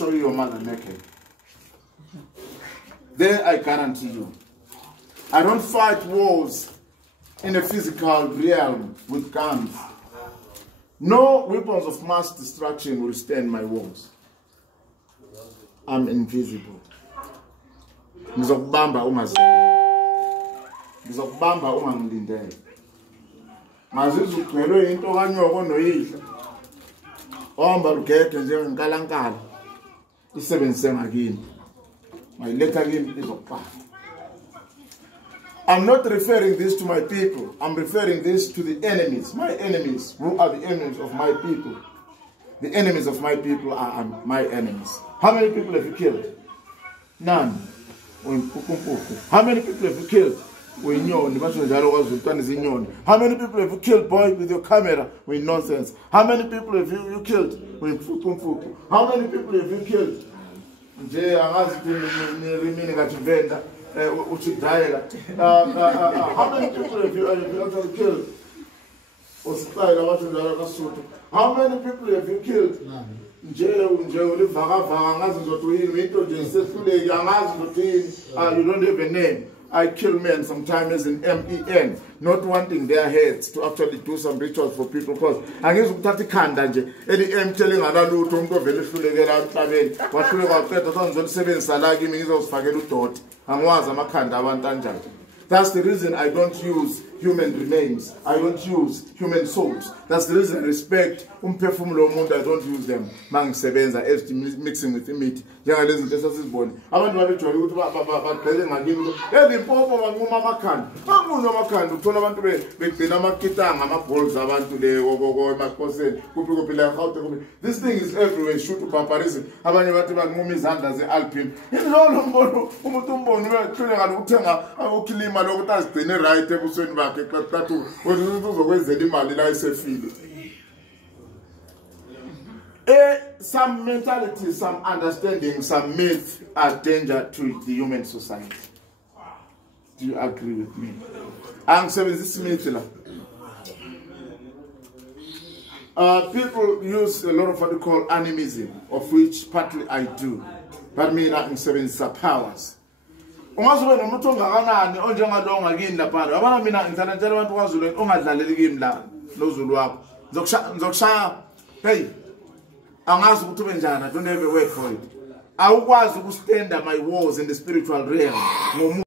show you your mother naked. There I guarantee you. I don't fight wars in a physical realm with guns. No weapons of mass destruction will stand my walls. I'm invisible. Ngizokubamba ungazaleli. Ngizokubamba ungangilindele. Mazizu ugcwelwe into kanyoko noyihla. Ohamba lugege njengenkalankala. Isebenzise ngakini. Mayiletha kimi izokubamba. I'm not referring this to my people. I'm referring this to the enemies. My enemies. Who are the enemies of my people? The enemies of my people are my enemies. How many people have you killed? None. How many people have you killed? How many people have you killed, boy, with your camera? With nonsense. How many people have you killed? How many people have you killed? How many people have you actually killed? How many people have you killed? You don't have a name. I kill men sometimes in MEN, not wanting their heads to actually do some rituals for people because I guess that can't telling another that's the reason I don't use human remains. I don't use human souls. That's the reason I respect I don't use them. Mixing with the meat. This thing is everywhere. Shoot to paparazzi. Some mentality, some understanding, some myth are danger to the human society. Do you agree with me? People use a lot of what we call animism, of which partly I do. But me not in powers. Ungazuwena umuntu ongakanani onjengalonga kini lapha abana mina ngithanda njalo abantu kwaZulu ongadlaleli kimi la noZulu wakho ngizokushaya hey angazi ukuthi ube njani I don't have a word for it awukwazi ukustanda my wars in the spiritual realm